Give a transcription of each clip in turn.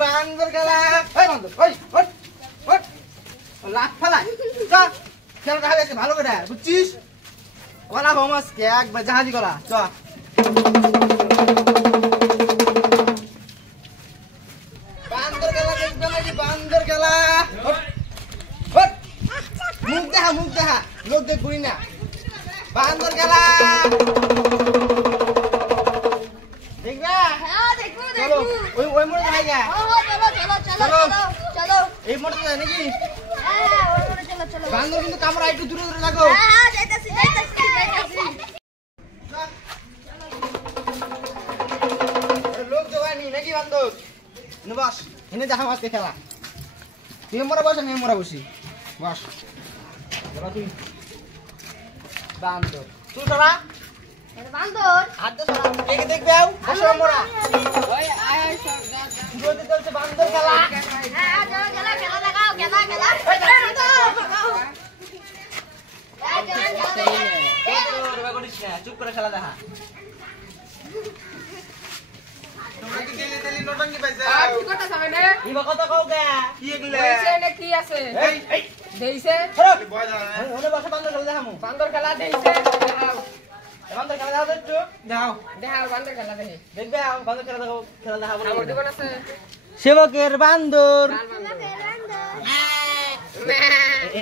বান্দর খেলা ওই বান্দর ওই ওই ওই লাফ ফেলাই চ খেলাটা হবে ভালো করে বুঝছিস ওলা হোমস কে একবার জাহাজি করা চ বান্দর খেলা দেখবে নাকি বান্দর খেলা মুখ দেখা লোক দেখ ঘুরি না বান্দর খেলা দেখবে চলো ওই মোড়ে যাই গা চলো এই মোড়ে যাই নাকি বান্দর কিন্তু কামড়া একটু দূরে দূরে লাগো লোক দেওয়ানি নাকি বান্দর বস এনে দেখা আজকে খেলা তুই মোড়া বস আমি মোড়া বসি বস তুই বান্দর তুই সরা বান্দর হাত দে সরা দেখে দেখবে আও বসো মোড়া ওই আয় সব জোরে চলছে বান্দর খেলা হ্যাঁ চলো খেলা লাগাও খেলা চুপ করে খেলা দেখা তোমরা কি গেলে তেলি নটঙ্গি পাইছো কি কথা হবে না ইবা কথা কও গে কি এগুলা দেইছে না কি আছে এই দেইছে বয় দাও ওনে বসে বান্দর খেলা দেখামু বান্দর খেলা দেইছে দেখাও বান্দর খেলা দাও একটু দাও দেখাও বান্দর খেলা দেখি দেখবে বান্দর খেলা দেখো খেলা দেখাবো আমার জীবন আছে সেবকের বান্দর মে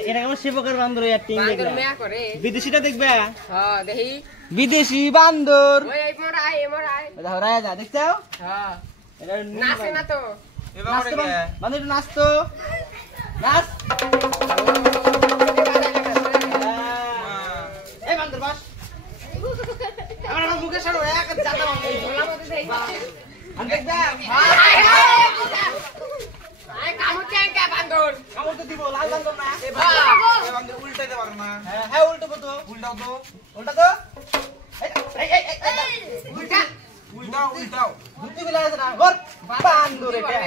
এটা কেমন সেবকের বান্দর অ্যাক্টিং বান্দর দেখবে মে করে বিদেশিটা দেখবে হ্যাঁ দেখি বিদেশি বান্দর ওই এই মোরাই দেখো রাজা দেখছো হ্যাঁ এটা নাচে না তো বান্দর একটু নাচতো নাচ এই বান্দর বাস আমার মুখে সারো এক জাতা বান্দর ঝোলা মধ্যে দেই আমি দেখবে আই কামু কেঙ্কা বান্দর কামড় তো দিব লাল বান্দর না এই বান্দর উল্টাইতে পারো না হ্যাঁ উল্টাবো তো উল্টাও তো উল্টা তো উল্টা উল্টাও দুটি গুলা আছে না গর বান্দর এটা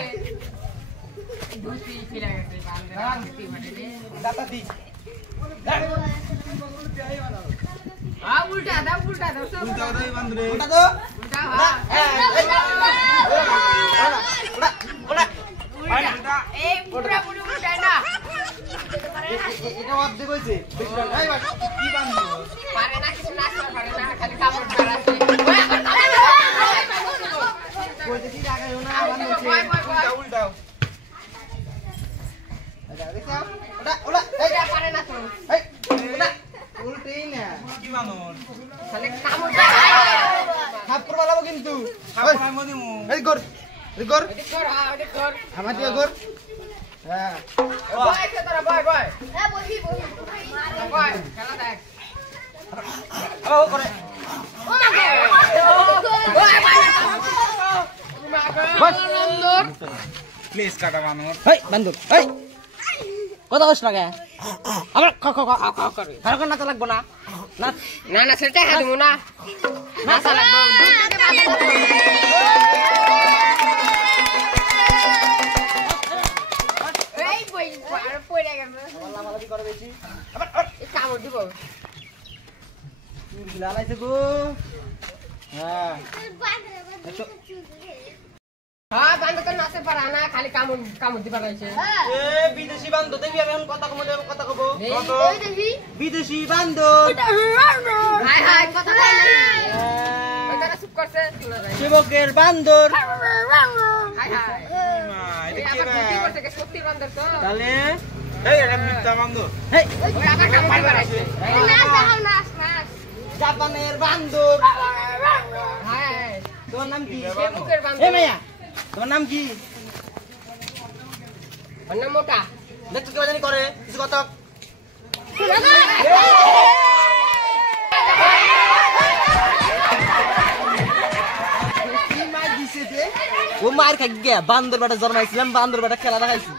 দুটি ফিরা গেছে বান্দর দুটি মানে দাতা দি উল্টা দাও উল্টা দই বান্দরে উল্টা তো উল্টা হ্যাঁ উল্টা এই পুরা উল্টা না এটা অর্ধেক হইছে এই বাস কি বান্দর পারে না কিছু না পারে না খালি কামড় ধরাছে কইতে কি জায়গায় না বান্দর উল্টা উল্টাও আচ্ছা দেখো ওটা এই পারে না তো এই ওটা উল্টেই না কি বান্দর খালি কামড় থাপ্পড় মারবো কিন্তু থাপ্পড় মারবো দিমু এই গর এই গর এদিক কর ওদিক কর আমার দিকে গর হ্যাঁ বয় কে তোরা বয় হ্যাঁ বহি বয় খেলা দেখ ও করে বান্দর প্লিজ কাটা বান্দর এই বান্দর এই কথা কষ্ট লাগে আবার খ খ খ করে খারাপ না তো লাগবো না না না না সেটা খা দেবো না না সালা এই বই আর পড়ে গেল আল্লাহ ভালো কি করে বেশি আবার এই কামড় দিব লালাইছে গো হ্যাঁ হ্যাঁ বান্দর তো নাচতে পারে না খালি কামড় দিবা রয়েছে এ বিদেশি বান্দর দেখবি আমি এখন কথা কমে কথা কব দেখি বিদেশি বান্দর হাই হাই কথা বলে ওটা চুপ করছে সেবকের বান্দর হাই হাই এটা কি রে করতে কে সত্যি বান্দর তো তাহলে এই এটা মিথ্যা বান্দর এই ওই আবার কামড় দিবা রয়েছে নাচ জাপানের বান্দর হাই তোর নাম কি সেবকের এ বান্দর মাইয়া তোর নাম কি অন্য মোটা দেখছো কি জানি করে কিছু কথা ও মার খাই গিয়া বান্দর বেটা জন্মাইছিলাম বান্দর বেটা খেলা দেখাইছি